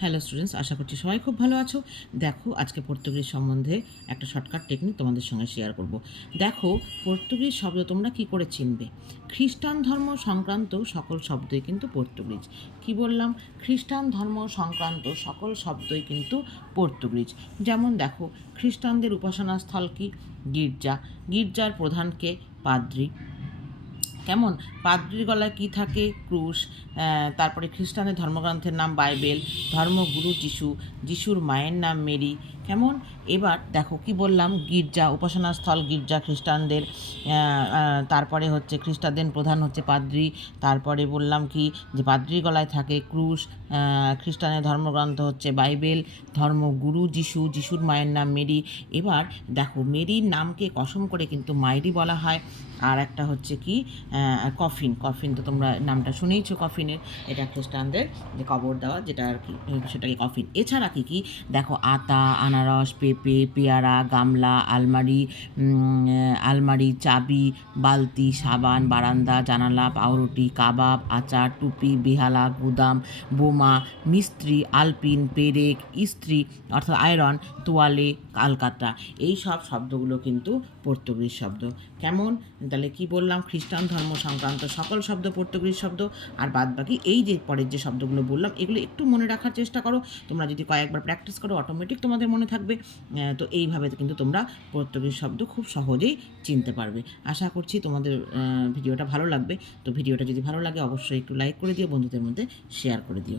Hello students আশা করছি সবাই খুব ভালো আছো। দেখো, আজকে পর্তুগিজ সম্বন্ধে একটা শর্টকাট টেকনিক তোমাদের সঙ্গে শেয়ার করব। দেখো, পর্তুগিজ শব্দ তোমরা কি করে চিনবে? খ্রিস্টান ধর্ম সংক্রান্ত সকল শব্দই কিন্তু পর্তুগিজ। কি বললাম? খ্রিস্টান ধর্ম সংক্রান্ত সকল শব্দই কিন্তু পর্তুগিজ। যেমন দেখো, খ্রিস্টানদের উপাসনা স্থল কি? গির্জা। গির্জার প্রধানকে পাদ্রি। কেমন? পাদ্রির গলায় কী থাকে? ক্রুশ। তারপরে খ্রিস্টানের ধর্মগ্রন্থের নাম বাইবেল। ধর্মগুরু যিশু। যিশুর মায়ের নাম মেরি। কেমন? এবার দেখো কি বললাম, গির্জা উপাসনা স্থল গির্জা খ্রিস্টানদের তারপরে হচ্ছে খ্রিস্টানদের প্রধান হচ্ছে পাদ্রি। তারপরে বললাম কি যে পাদ্রির গলায় থাকে ক্রুশ খ্রিস্টানের ধর্মগ্রন্থ হচ্ছে বাইবেল, ধর্মগুরু যিশু, যিশুর মায়ের নাম মেরি। এবার দেখো, মেরির নামকে কসম করে কিন্তু মায়েরই বলা হয়। আর একটা হচ্ছে কি কফিন। কফিন তো তোমরা নামটা শুনেইছো, কফিনের। এটা খ্রিস্টানদের যে কবর দেওয়া, যেটা আর কি, সেটাকে কফিন। এছাড়া কি কি? দেখো, আতা আনারস, পেঁপে, পেয়ারা, গামলা, আলমারি আলমারি, চাবি, বালতি, সাবান, বারান্দা, জানালা, পাউরুটি, কাবাব, আচার, টুপি, বেহালা, গুদাম, বোমা, মিস্ত্রি, আলপিন, পেরেক, ইস্ত্রি, অর্থাৎ আয়রন, তোয়ালে কালকাতা এই সব শব্দগুলো কিন্তু পর্তুগিজ শব্দ। কেমন? তাহলে কি বললাম? খ্রিস্টান ধর্ম সংক্রান্ত সকল শব্দ পর্তুগিজ শব্দ। আর বাদ বাকি এই যে পরের যে শব্দগুলো বললাম, এগুলো একটু মনে রাখার চেষ্টা করো। তোমরা যদি কয়েকবার প্র্যাকটিস করো অটোমেটিক তোমাদের মনে থাকবে। তো এইভাবে কিন্তু তোমরা পর্তুগিজ শব্দ খুব সহজেই চিনতে পারবে। আশা করছি তোমাদের ভিডিওটা ভালো লাগবে। তো ভিডিওটা যদি ভালো লাগে, অবশ্যই একটু লাইক করে দিও, বন্ধুদের মধ্যে শেয়ার করে দিও।